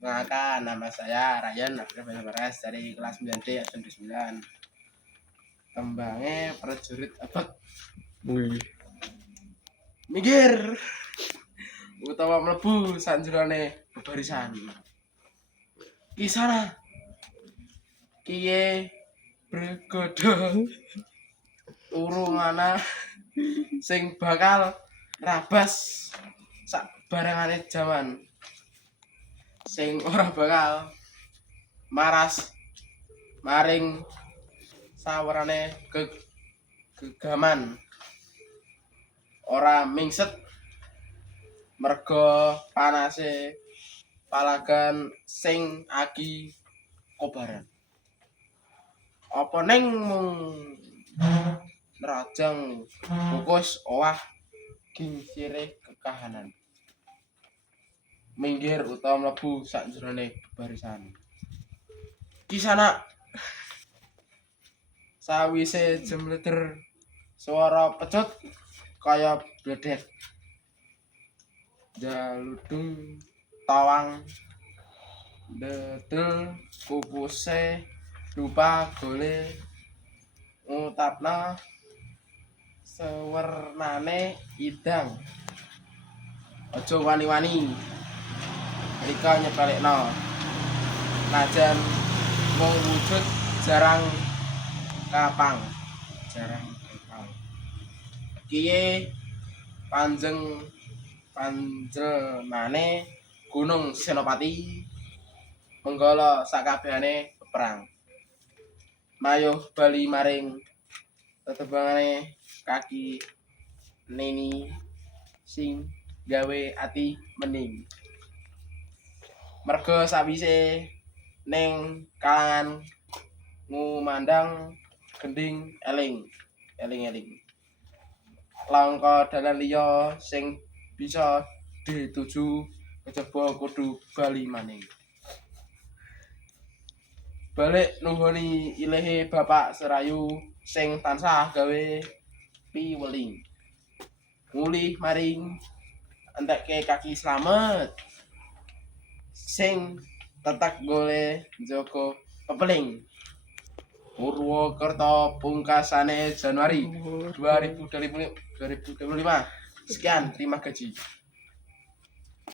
Perkenalkan, nama saya Ryan Beres dari kelas 9D Adson 9. Tembangnya prajurit abad. Wih. Minggir utawa mlebu sanjroné bebarisan. Kisana kiye bergodo urung ana sing bakal rabas sak barangane jaman, sing ora bakal maras maring sawerane gegaman, ora mingset merga panase palagan sing agi kobaran. Apa ning mung nerajang kukus owah gingsirih kekahanan. Minggir utawa mlebu sakjroné barisan. Kisana sawise jemleter swara pecut kaya bledek. Jaludung tawang dedel kupuse dupa gole ngutapna sewernane idang. Aja wani-wani rika nyepelekno, najan mung wujud jarang kapang. Kiye panjenengane Gunung Senopati menggala sakabehane peperang. Mayuh bali maring tetembangane kaki neni sing gawe ati mening. Merga sawise ning kalangan ngumandang gending eling. Langka dalan liya sing bisa dituju kejaba kudu bali maning. Balik nuhuni ilahe Bapak Serayu sing tansah gawe piweling. Mulih maring entekke kaki slamet sing tetek gole njaga pepeling. Purwokerto pungkasane Januari 2025. Sekian, terima kasih.